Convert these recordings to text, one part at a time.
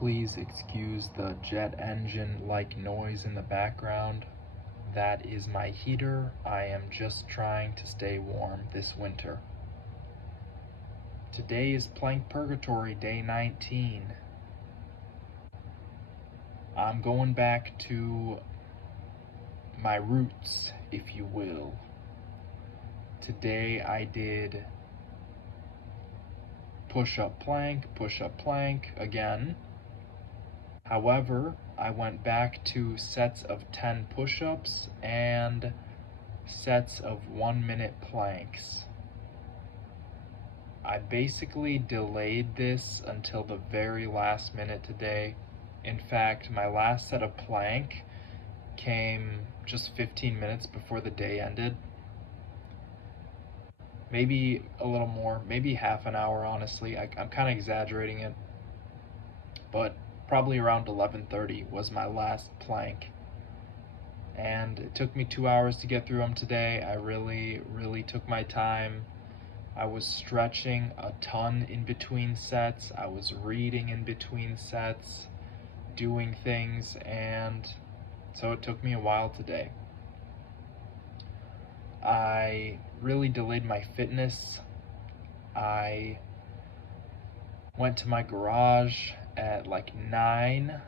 Please excuse the jet engine-like noise in the background. That is my heater. I am just trying to stay warm this winter. Today is Plank Purgatory Day 19. I'm going back to my roots, if you will. Today I did push-up plank again. However, I went back to sets of 10 push-ups and sets of 1-minute planks. I basically delayed this until the very last minute today. In fact, my last set of plank came just 15 minutes before the day ended. Maybe a little more, maybe half an hour, honestly. I'm kind of exaggerating it, but probably around 11:30 was my last plank. And it took me 2 hours to get through them today. I really took my time. I was stretching a ton in between sets. I was reading in between sets, doing things, and so it took me a while today. I really delayed my fitness. I went to my garage at like 9,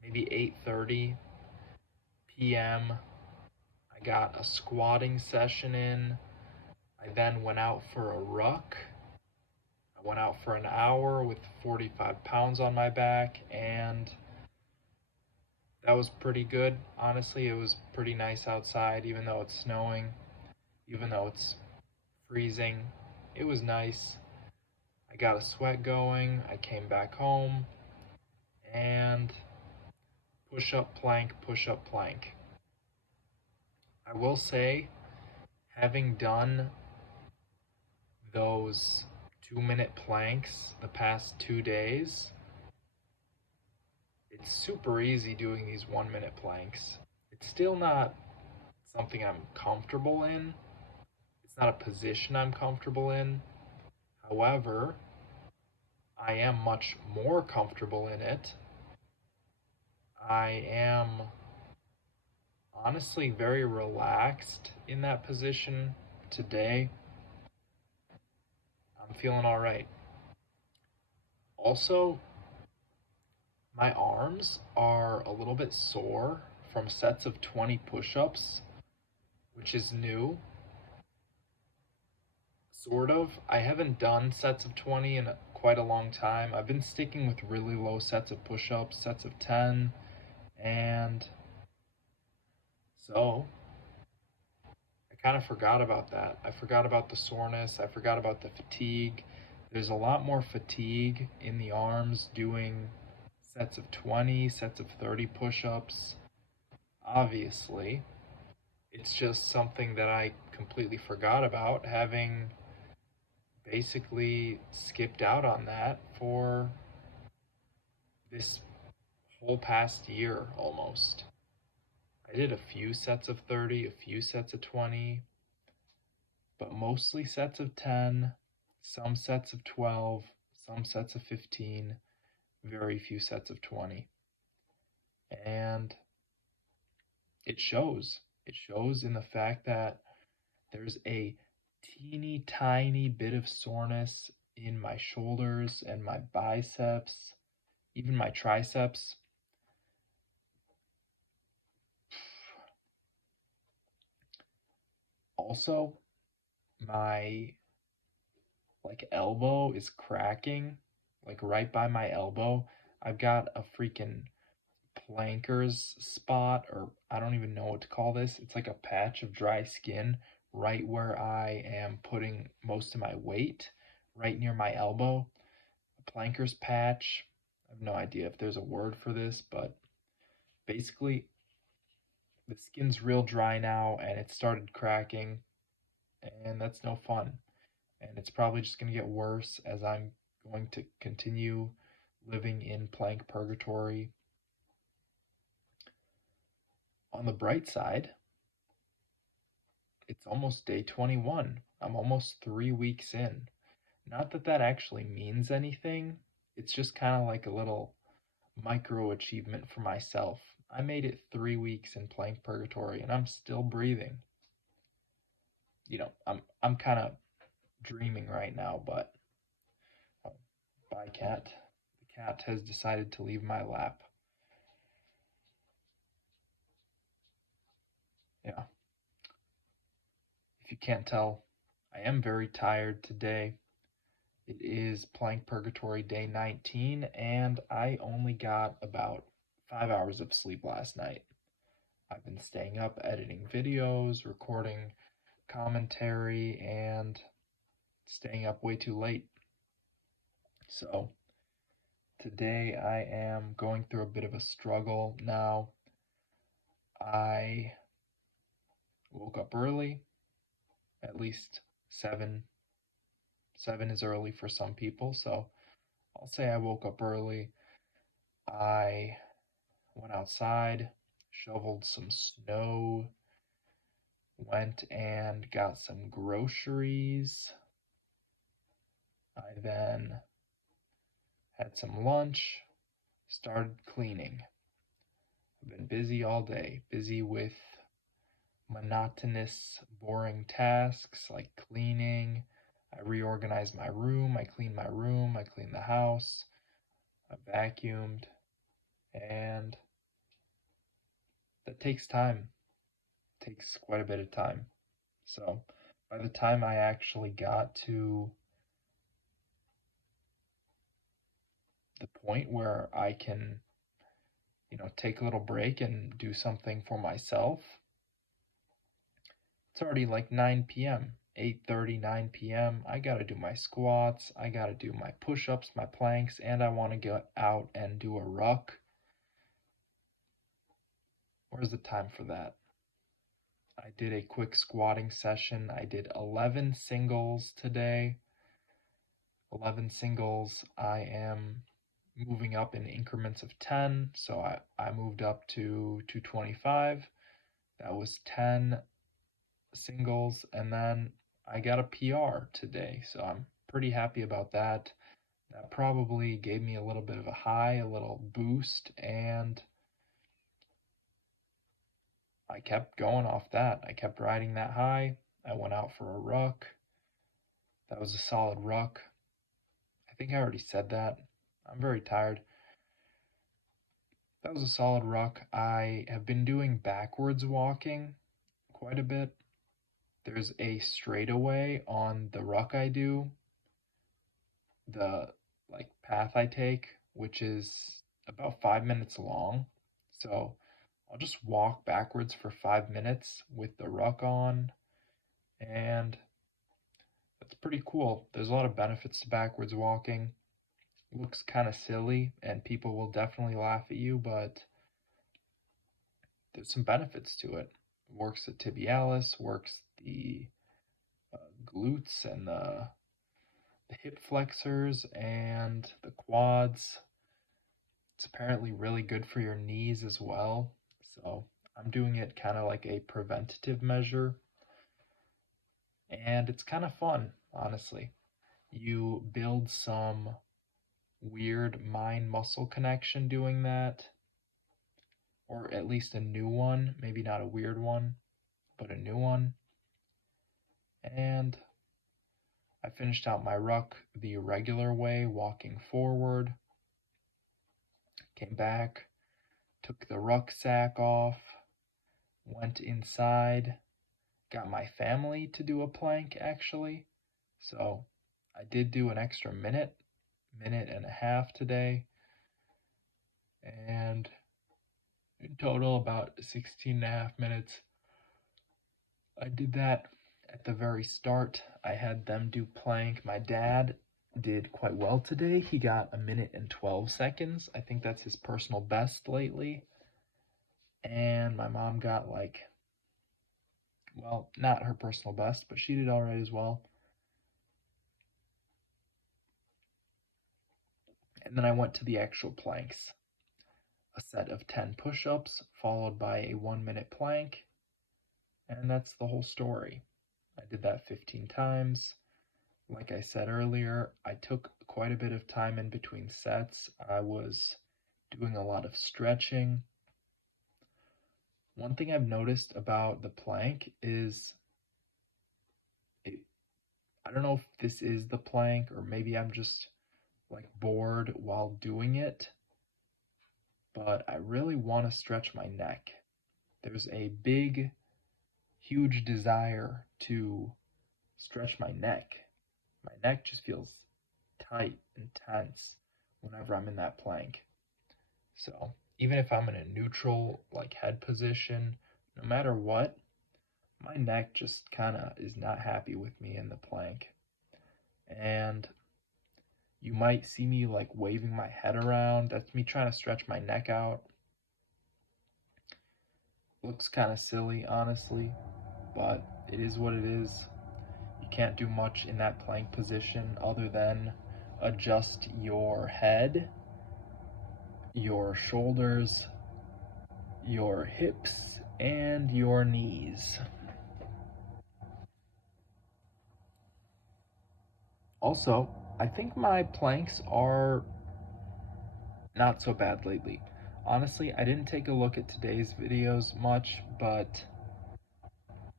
maybe 8:30 p.m. I got a squatting session in. I then went out for a ruck. I went out for an hour with 45 pounds on my back, and that was pretty good. Honestly, it was pretty nice outside, even though it's snowing, even though it's freezing. It was nice. I got a sweat going. I came back home and push up plank. I will say, having done those 2-minute planks the past 2 days, it's super easy doing these 1-minute planks. It's still not something I'm comfortable in. It's not a position I'm comfortable in. However, I am much more comfortable in it. I am honestly very relaxed in that position today. I'm feeling all right. Also, my arms are a little bit sore from sets of 20 push-ups, which is new. Sort of. I haven't done sets of 20 in quite a long time. I've been sticking with really low sets of push-ups, sets of 10, and so I kind of forgot about that. I forgot about the soreness. I forgot about the fatigue. There's a lot more fatigue in the arms doing sets of 20, sets of 30 push-ups. Obviously, it's just something that I completely forgot about, having basically skipped out on that for this whole past year almost. I did a few sets of 30, a few sets of 20, but mostly sets of 10, some sets of 12, some sets of 15, very few sets of 20. And it shows. It shows in the fact that there's a teeny tiny bit of soreness in my shoulders and my biceps, even my triceps. Also, my elbow is cracking, like right by my elbow. I've got a freaking planker's spot, or I don't even know what to call this. It's like a patch of dry skin right where I am putting most of my weight, right near my elbow. A planker's patch. I have no idea if there's a word for this, but basically the skin's real dry now and it started cracking, and that's no fun. And it's probably just going to get worse as I'm going to continue living in plank purgatory. On the bright side, it's almost day 21. I'm almost 3 weeks in. Not that that actually means anything. it's just kind of like a little micro achievement for myself. I made it 3 weeks in plank purgatory and I'm still breathing. I'm kind of dreaming right now, but oh, bye cat. The cat has decided to leave my lap. Yeah, if you can't tell, I am very tired today. It is plank purgatory day 19 and I only got about 5 hours of sleep last night. I've been staying up editing videos, recording commentary, and staying up way too late. So today I am going through a bit of a struggle now. I woke up early, at least 7. 7 is early for some people, so I'll say I woke up early. I went outside, shoveled some snow, went and got some groceries. I then had some lunch, started cleaning. I've been busy all day, busy with monotonous, boring tasks like cleaning. I reorganized my room, I cleaned my room, I cleaned the house, I vacuumed, and that takes time. It takes quite a bit of time. So by the time I actually got to the point where I can, take a little break and do something for myself, it's already like 9 p.m., 8:30, 9 p.m. I gotta do my squats, I gotta do my push-ups, my planks, and I want to get out and do a ruck. Where's the time for that? I did a quick squatting session. I did 11 singles today. 11 singles. I am moving up in increments of 10, so I moved up to 225. That was 10 singles, and then I got a PR today, so I'm pretty happy about that. That probably gave me a little bit of a high, a little boost, and I kept going off that. I kept riding that high. I went out for a ruck. That was a solid ruck. I think I already said that. I'm very tired. That was a solid ruck. I have been doing backwards walking quite a bit. There's a straightaway on the ruck I do, the path I take, which is about 5 minutes long. So I'll just walk backwards for 5 minutes with the ruck on, and that's pretty cool. There's a lot of benefits to backwards walking. It looks kind of silly, and people will definitely laugh at you, but there's some benefits to it. It works the tibialis, works the glutes and the hip flexors and the quads. It's apparently really good for your knees as well. So I'm doing it kind of like a preventative measure. And it's kind of fun, honestly. You build some weird mind muscle connection doing that, or at least a new one, maybe not a weird one, but a new one. And I finished out my ruck the regular way, walking forward, came back, took the rucksack off, went inside, got my family to do a plank actually. So I did do an extra minute and a half today, and in total about 16 and a half minutes. I did that at the very start. I had them do plank. My dad did quite well today. He got 1 minute and 12 seconds. I think that's his personal best lately. And my mom got well, not her personal best, but she did all right as well. And then I went to the actual planks. A set of 10 push-ups followed by a 1 minute plank. And that's the whole story. I did that 15 times. Like I said earlier, I took quite a bit of time in between sets. I was doing a lot of stretching. One thing I've noticed about the plank is it, I don't know if this is the plank or maybe I'm just like bored while doing it, but I really want to stretch my neck. There's a big, huge desire to stretch my neck. My neck just feels tight and tense whenever I'm in that plank. So even if I'm in a neutral, like head position, no matter what, my neck just kind of is not happy with me in the plank. And you might see me like waving my head around. That's me trying to stretch my neck out. Looks kind of silly, honestly, but it is what it is. You can't do much in that plank position other than adjust your head, your shoulders, your hips, and your knees. Also, I think my planks are not so bad lately. Honestly, I didn't take a look at today's videos much, but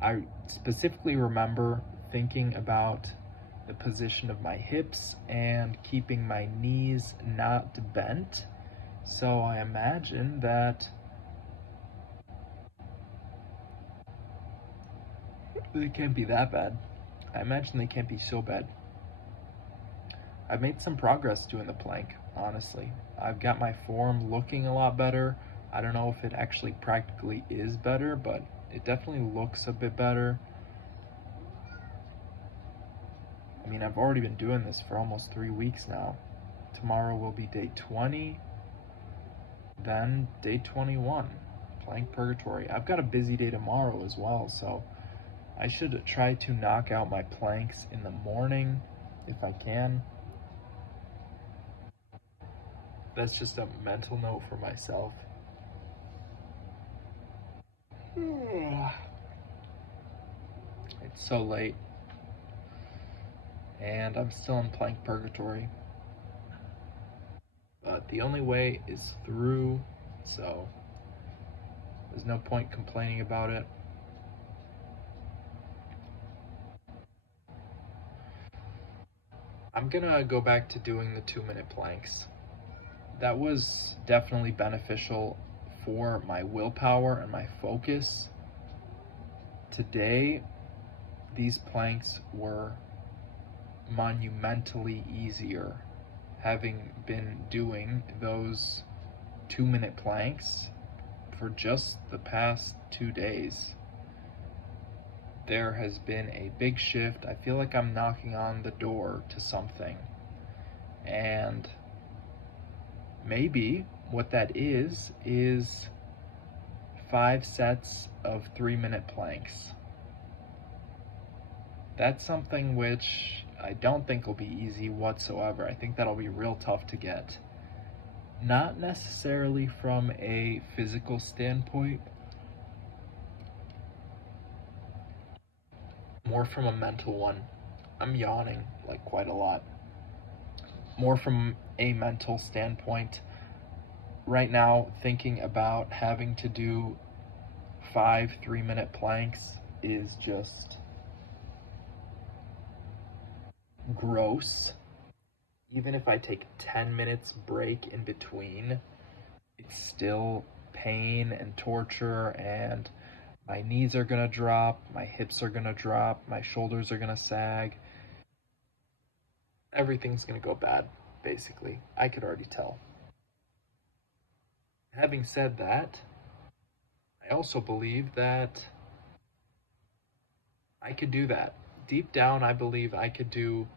I specifically remember thinking about the position of my hips and keeping my knees not bent. So I imagine that they can't be that bad. I imagine they can't be so bad. I've made some progress doing the plank, honestly. I've got my form looking a lot better. I don't know if it actually practically is better, but it definitely looks a bit better. I mean, I've already been doing this for almost 3 weeks now. Tomorrow will be day 20, then day 21, plank purgatory. I've got a busy day tomorrow as well, so I should try to knock out my planks in the morning if I can. That's just a mental note for myself. It's so late, and I'm still in plank purgatory. But the only way is through, so there's no point complaining about it. I'm gonna go back to doing the 2 minute planks. That was definitely beneficial for my willpower and my focus. Today, these planks were monumentally easier. Having been doing those 2 minute planks for just the past 2 days, there has been a big shift. I feel like I'm knocking on the door to something. And maybe what that is 5 sets of 3 minute planks. That's something which I don't think will be easy whatsoever. I think that'll be real tough to get. Not necessarily from a physical standpoint, more from a mental one. I'm yawning like quite a lot. More from a mental standpoint. Right now, thinking about having to do 5 3 minute planks is just gross. Even if I take 10 minutes break in between, it's still pain and torture, and my knees are gonna drop, my hips are gonna drop, my shoulders are gonna sag. Everything's gonna go bad, basically. I could already tell. Having said that, I also believe that I could do that. Deep down, I believe I could do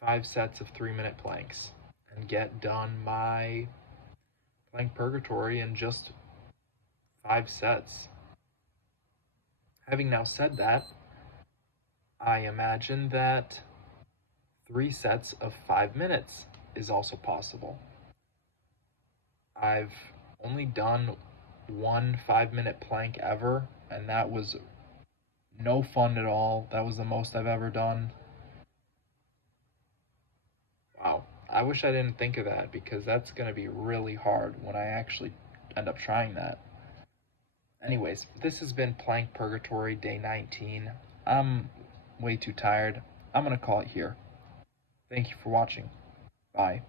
5 sets of 3 minute planks and get done my plank purgatory in just 5 sets. Having now said that, I imagine that 3 sets of 5 minutes is also possible. I've only done one 5 minute plank ever, and that was no fun at all. That was the most I've ever done. Wow. I wish I didn't think of that because that's going to be really hard when I actually end up trying that. Anyways, this has been Plank Purgatory Day 19. I'm way too tired. I'm going to call it here. Thank you for watching. Bye.